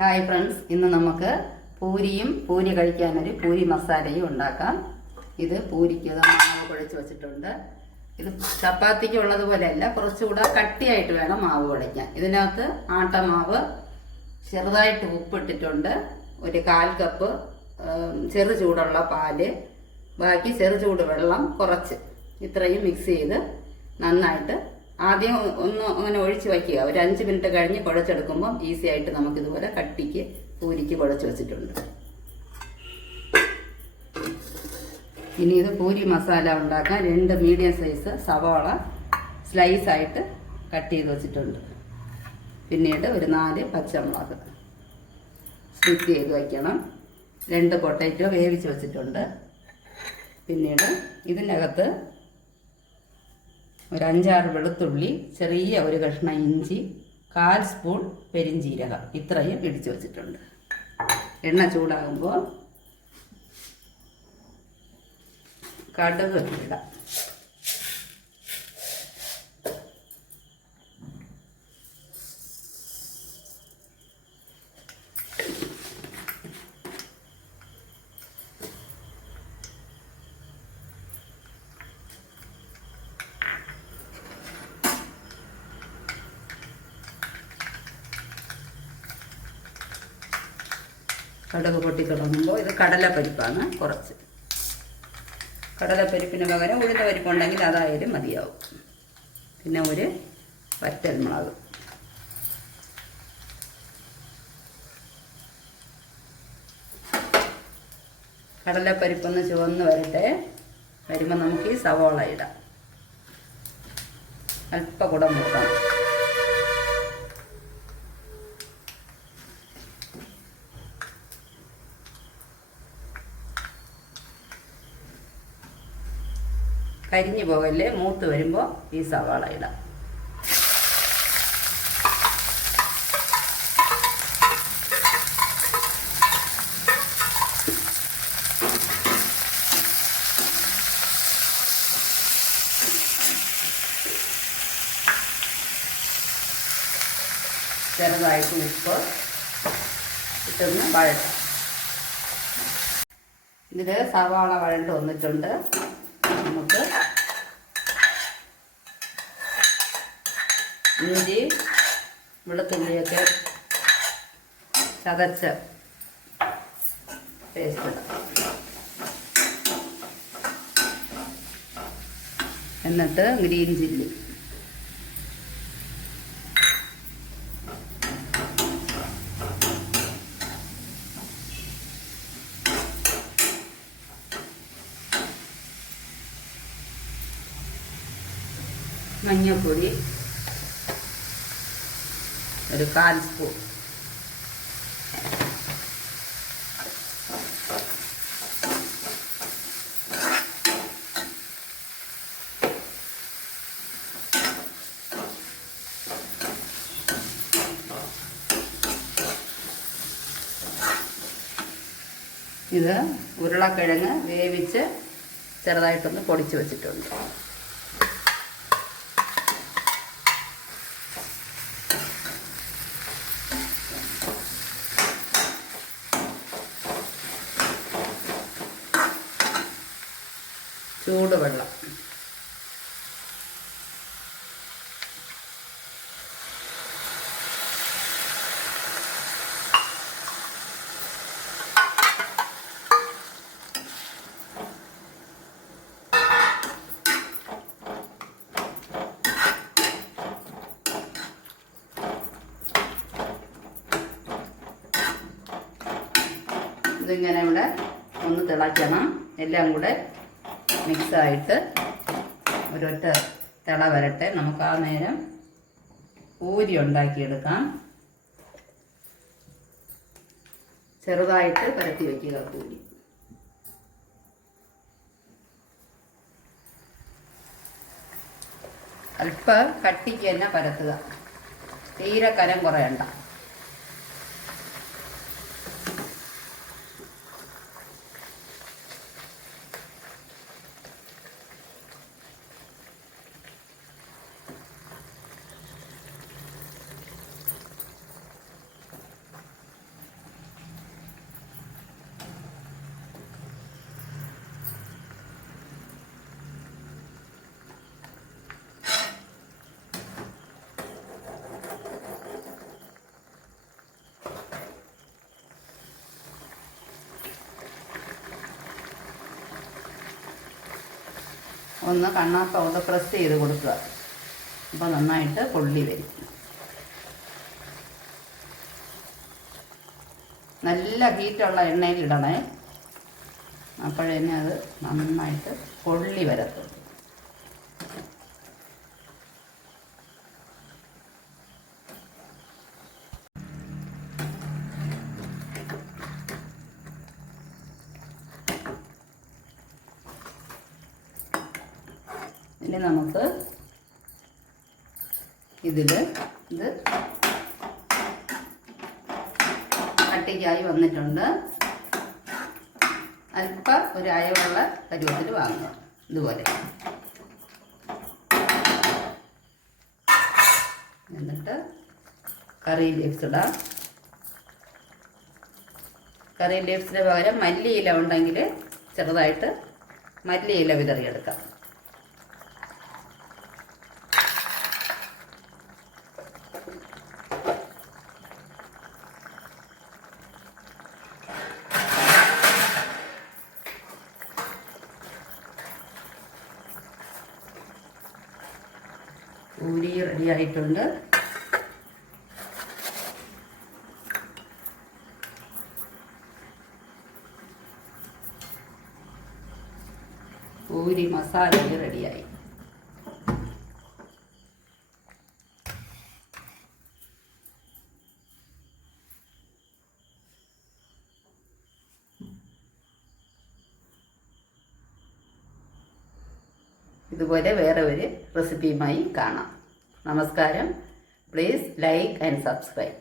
Hi friends, ഇന്ന് നമുക്ക് പൂരി കഴിക്കാനൊരു പൂരി മസാലയും ഉണ്ടാക്കാം. ഇത് പൂരിക്ക് മാവ് കുഴച്ച് വെച്ചിട്ടുണ്ട്. ഇത് ചപ്പാത്തിക്ക് ഉള്ളതുപോലെയല്ല, കുറച്ചുകൂടെ കട്ടിയായിട്ട് വേണം മാവ് കുഴയ്ക്കാൻ. ഇതിനകത്ത് ആട്ടമാവ് ചെറുതായിട്ട് ഉപ്പിട്ടിട്ടുണ്ട്, ഒരു 1/4 കപ്പ് ചെറു ചൂടുള്ള പാല്, ബാക്കി ചെറു ചൂട് വെള്ളം കുറച്ച്, ഇത്രയും മിക്സ് ചെയ്ത് നന്നായിട്ട് ആദ്യം ഒന്ന് അങ്ങനെ ഒഴിച്ച് വയ്ക്കുക. ഒരു 5 മിനിറ്റ് കഴിഞ്ഞ് കുഴച്ചെടുക്കുമ്പം ഈസി ആയിട്ട് നമുക്കിതുപോലെ കട്ടിക്ക് പൂരിക്ക് കുഴച്ച് വെച്ചിട്ടുണ്ട്. ഇനി ഇത് പൂരി മസാല ഉണ്ടാക്കാൻ 2 മീഡിയം സൈസ് സവാള സ്ലൈസായിട്ട് കട്ട് ചെയ്ത് വെച്ചിട്ടുണ്ട്. പിന്നീട് ഒരു 4 പച്ചമുളക് സ്ലിറ്റ് ചെയ്ത് വയ്ക്കണം. 2 പൊട്ടാറ്റോ വേവിച്ച് വെച്ചിട്ടുണ്ട്. പിന്നീട് ഇതിനകത്ത് ഒരു 5-6 വെളുത്തുള്ളി, ചെറിയ ഒരു കഷ്ണം ഇഞ്ചി, 1/4 സ്പൂൺ പെരിഞ്ജീരകം, ഇത്രയും ഇടിച്ചു വച്ചിട്ടുണ്ട്. എണ്ണ ചൂടാകുമ്പോൾ കടുക് ഇടാം. കടുക് പൊട്ടി തുടങ്ങുമ്പോൾ ഇത് കടലപ്പരിപ്പാണ്. കുറച്ച് കടലപ്പരിപ്പിന് പകരം ഉഴുന്ന പരിപ്പുണ്ടെങ്കിൽ അതായാലും മതിയാവും. പിന്നെ ഒരു വറ്റൽമുളക്, കടലപ്പരിപ്പൊന്ന് ചുവന്ന് വരട്ടെ. വരുമ്പോൾ നമുക്ക് ഈ സവാള ഇടാം. അല്പം കൂടെ മൂക്കണം. കരിഞ്ഞു പോകല്ലേ, മൂത്ത് വരുമ്പോൾ ഈ സവാള ഇടാം. ചെറുതായിട്ട് ഉപ്പ് ഇട്ടൊന്ന് വഴറ്റാം. ഇതിൽ സവാള വഴണ്ട് വന്നിട്ടുണ്ട്. നമുക്ക് ഇഞ്ചി വെളുത്തുള്ളിയൊക്കെ ചതച്ച പേസ്റ്റ് ഇടാം. എന്നിട്ട് ഗ്രീൻ ചില്ലി, മഞ്ഞൾപ്പൊടി ഒരു 1/4 സ്പൂൺ, ഇത് ഉരുളക്കിഴങ്ങ് വേവിച്ച് ചെറുതായിട്ടൊന്ന് പൊടിച്ച് വെച്ചിട്ടുണ്ട്. ചൂടുവെള്ളം, ഇതിങ്ങനെ ഇവിടെ ഒന്ന് തിളയ്ക്കണം. എല്ലാം കൂടെ മിക്സായിട്ട് ഒരൊറ്റ തിള വരട്ടെ. നമുക്ക് ആ നേരം പൂരി ഉണ്ടാക്കിയെടുക്കാം. ചെറുതായിട്ട് പരത്തി വയ്ക്കുക പൂരി. അല്പം കട്ടിക്ക് തന്നെ പരത്തുക, തീരെ കനം കുറയണ്ട. ഒന്ന് കണ്ണാത്തോണ്ട് പ്രസ് ചെയ്ത് കൊടുക്കുക. അപ്പോൾ നന്നായിട്ട് പൊള്ളി വരും. നല്ല ഹീറ്റുള്ള എണ്ണയിൽ ഇടണേ, അപ്പോഴേനെ അത് നന്നായിട്ട് പൊള്ളി വരത്തുള്ളൂ. ഇനി നമുക്ക് ഇത് കട്ടിക്കായി വന്നിട്ടുണ്ട്. അല്പം ഒരു അയവുള്ള പരുവത്തിൽ വാങ്ങുക. ഇതുപോലെ എന്നിട്ട് കറി ലീവ്സ് ഇടാം. കറി ലീവ്സിന് പകരം മല്ലിയില ഉണ്ടെങ്കിൽ ചെറുതായിട്ട് മല്ലിയില വിതറിയെടുക്കാം. പൂരി റെഡി ആയിട്ടുണ്ട്. പൂരി മസാല റെഡിയായി. ഇതുപോലെ വേറെ ഒരു റെസിപ്പിയുമായി കാണാം. നമസ്കാരം. Please like and subscribe.